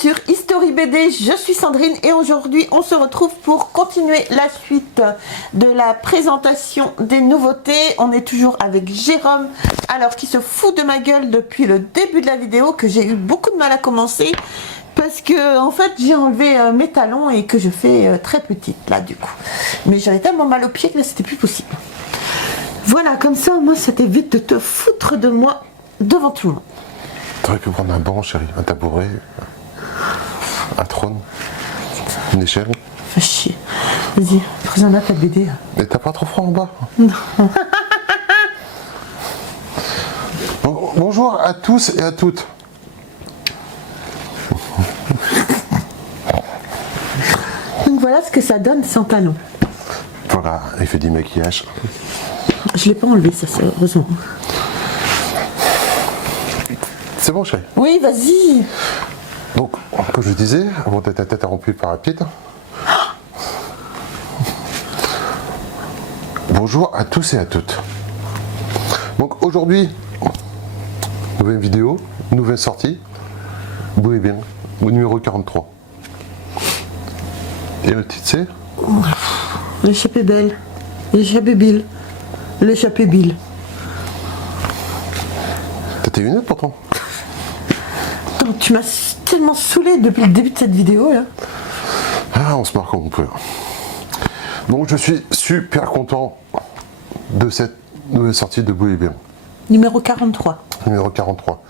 sur History BD, je suis Sandrine et aujourd'hui on se retrouve pour continuer la suite de la présentation des nouveautés. On est toujours avec Jérôme, alors qui se fout de ma gueule depuis le début de la vidéo, que j'ai eu beaucoup de mal à commencer parce que en fait j'ai enlevé mes talons et que je fais très petite là du coup. Mais j'avais tellement mal aux pieds que là c'était plus possible. Voilà, comme ça moi ça t'évite de te foutre de moi devant tout le monde. T'aurais pu prendre un banc, chérie, un tabouret, un trône, une échelle. Fais chier. Vas-y, présente-moi ta BD. Mais t'as pas trop froid en bas? Non. Bonjour à tous et à toutes. Donc voilà ce que ça donne sans talons. Voilà, il fait du maquillage. Je l'ai pas enlevé, ça, c'est heureusement. C'est bon, chérie? Oui, vas-y. Donc, comme je disais, mon tête-à-tête rempli par rapide. Bonjour à tous et à toutes. Donc aujourd'hui, nouvelle vidéo, nouvelle sortie. Vous bien, au numéro 43. Et le titre c'est L'échappée belle. L'échappée Bill. L'échappée Bill. T'as tes lunettes pourtant? Attends, tu m'as tellement saoulé depuis le début de cette vidéo là. Ah, on se marre comme on peut. Donc je suis super content de cette nouvelle sortie de Bouille bien. Numéro 43. Numéro 43.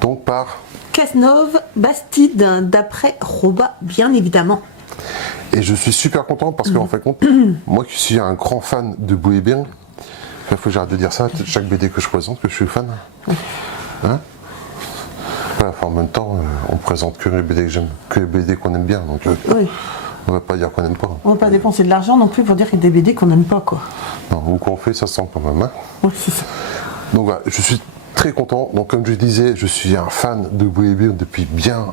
Donc par Cazenove, Bastide, d'après Roba, bien évidemment. Et je suis super content parce qu'en fait compte, moi qui suis un grand fan de Bouille bien, il faut que j'arrête de dire ça, chaque BD que je présente, que je suis fan. Hein? Enfin, en même temps, on présente que les BD que j'aime, que les BD qu'on aime bien, donc Oui. on va pas dire qu'on n'aime pas. On va pas dépenser de l'argent non plus pour dire qu'il y a des BD qu'on n'aime pas quoi. Non, ou qu'on fait, ça sent quand même. Hein? Ouais, c'est ça. Donc voilà, je suis très content. Donc comme je disais, je suis un fan de Bouille bien depuis bien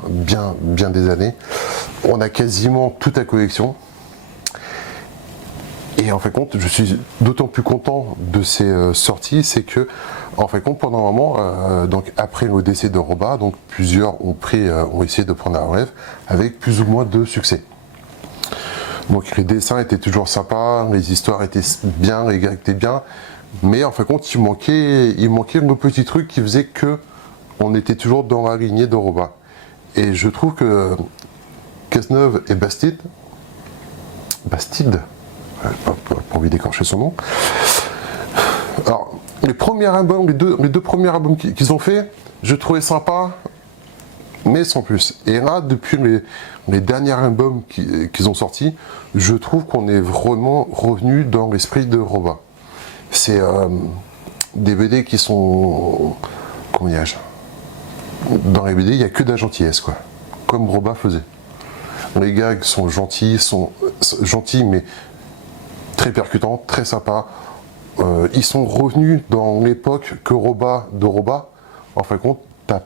des années. On a quasiment toute la collection. Et en fait compte, je suis d'autant plus content de ces sorties, c'est que en fait compte pendant un moment, donc après le décès de Roba, donc plusieurs ont essayé de prendre la relève avec plus ou moins de succès. Donc les dessins étaient toujours sympas, les histoires étaient bien, les gars étaient bien, mais en fait compte il manquait le petit truc qui faisait que on était toujours dans la lignée de Roba. Et je trouve que Cazenove et Bastide, pas envie d'écorcher son nom. Alors, les premiers albums, les deux premiers albums qu'ils ont fait, je trouvais sympa, mais sans plus. Et là, depuis les derniers albums qu'ils ont sortis, je trouve qu'on est vraiment revenu dans l'esprit de Roba. C'est des BD qui sont, comment dirais-je, dans les BD, il n'y a que de la gentillesse, quoi, comme Roba faisait. Les gags sont gentils mais très percutants, très sympas. Ils sont revenus dans l'époque de Roba. En fin de compte, t'es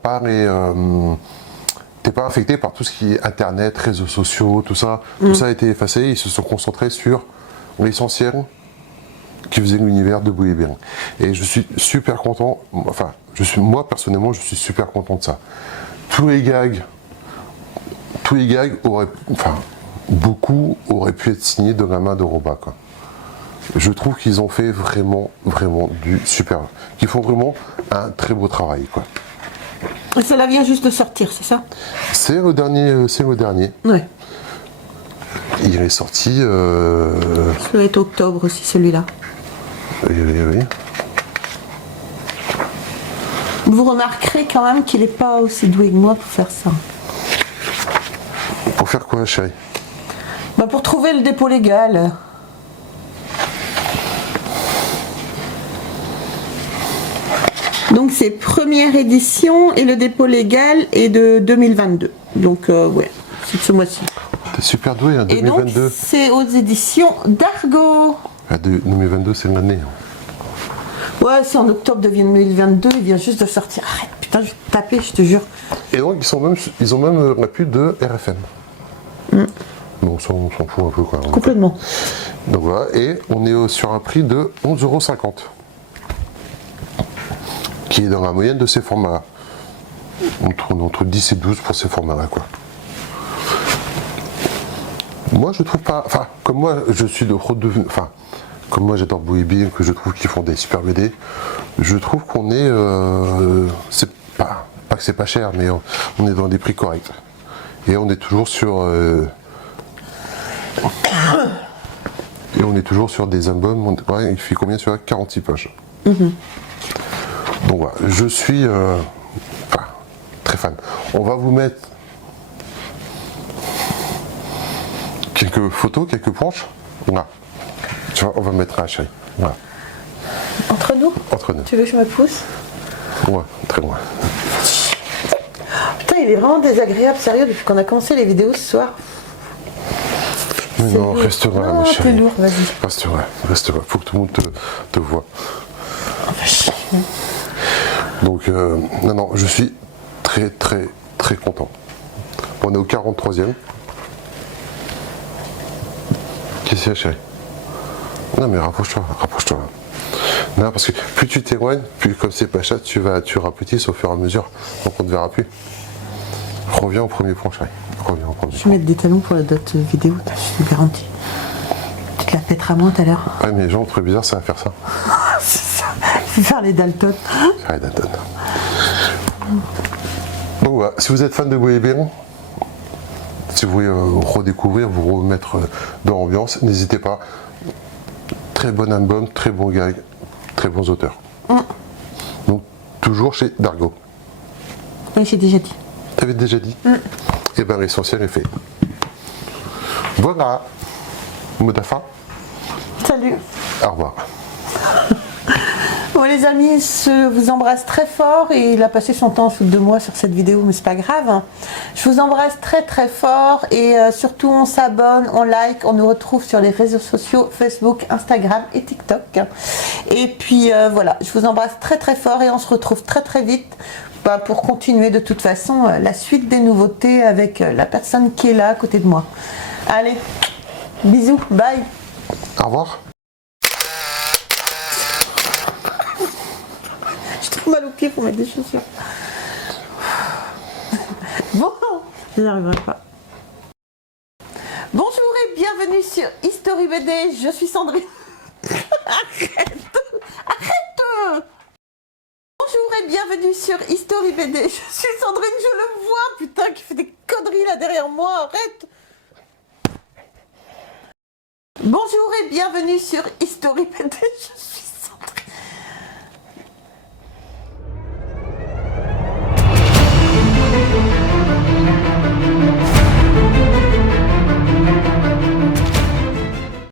pas affecté par tout ce qui est internet, réseaux sociaux, tout ça. Tout ça a été effacé. Ils se sont concentrés sur l'essentiel qui faisait l'univers de Bouille bien. Et je suis super content. Enfin, moi personnellement, je suis super content de ça. Tous les gags auraient, enfin, beaucoup auraient pu être signés de la main de Roba, quoi. Je trouve qu'ils ont fait vraiment du super, qu'ils font vraiment un très beau travail, quoi. Et cela vient juste de sortir, c'est ça? C'est le dernier. Ouais. Il est sorti. Ça doit être octobre aussi celui-là. Oui. Vous remarquerez quand même qu'il n'est pas aussi doué que moi pour faire ça. Pour faire quoi, chérie? Bah pour trouver le dépôt légal. Donc c'est première édition et le dépôt légal est de 2022. Donc ouais, c'est ce mois-ci. T'es super doué, hein, 2022. Et donc c'est aux éditions d'Argo. 2022, c'est l'année. Ouais, c'est en octobre de 2022, il vient juste de sortir. Arrête, putain, je vais te taper, je te jure. Et donc ils ont même la pub de RFM. Donc ça, on s'en fout un peu, quoi. Complètement. Donc voilà, et on est sur un prix de 11,50 €. Qui est dans la moyenne de ces formats-là. Entre 10 et 12 pour ces formats-là, quoi. moi je trouve pas, enfin comme moi je suis de redevenu, enfin comme moi j'adore Boebi, que je trouve qu'ils font des super BD, je trouve qu'on est, c'est pas que c'est pas cher, mais on est dans des prix corrects. Et on est toujours sur des albums, ouais, il fait combien sur 46 pages. Donc voilà, je suis très fan. On va vous mettre quelques photos, quelques planches. Voilà. Tu vois, on va mettre un chéri. Voilà. Entre nous? Entre nous. Tu veux que je me pousse? Ouais, très loin. Putain, il est vraiment désagréable, sérieux, depuis qu'on a commencé les vidéos ce soir. Mais non, lourd. reste là, Non, mon chéri. c'est lourd, vas-y. Reste là. Faut que tout le monde te voit. Donc, non, je suis très, très, très content. On est au 43e. Qu'est-ce qu'il y a, chérie? Non, mais rapproche-toi. Non, parce que plus tu t'éloignes, plus comme c'est pas cher, tu rapetisses au fur et à mesure. Donc on ne te verra plus. Reviens au premier point, chérie. Reviens au premier Je vais point. mettre des talons pour la date vidéo, je te garantis. Tu te la pèteras moins tout à l'heure. Ouais, mais les gens ont trouvé bizarre, ça va faire ça. C'est ça. Je vais faire les Dalton. Faire les Dalton. Donc voilà, si vous êtes fan de Boebi, si vous voulez redécouvrir, vous remettre dans l'ambiance, n'hésitez pas. Très bon album, très bon gag, très bons auteurs. Donc toujours chez Dargo. Oui, j'ai déjà dit. T'avais déjà dit? Et bien l'essentiel est fait. Voilà. Mot de la fin. Salut. Au revoir. Bon les amis, je vous embrasse très fort et il a passé son temps en dessous de moi sur cette vidéo, mais c'est pas grave. Je vous embrasse très très fort et surtout on s'abonne, on like, on nous retrouve sur les réseaux sociaux Facebook, Instagram et TikTok. Et puis voilà, je vous embrasse très très fort et on se retrouve très très vite pour continuer de toute façon la suite des nouveautés avec la personne qui est là à côté de moi. Allez, bisous, bye. Au revoir. Mal au pied pour mettre des chaussures. Bon, je n'y arriverai pas. Bonjour et bienvenue sur History BD, je suis Sandrine. Arrête. Bonjour et bienvenue sur History BD, je suis Sandrine, je le vois, putain, qui fait des conneries là derrière moi, arrête. Bonjour et bienvenue sur History BD, je suis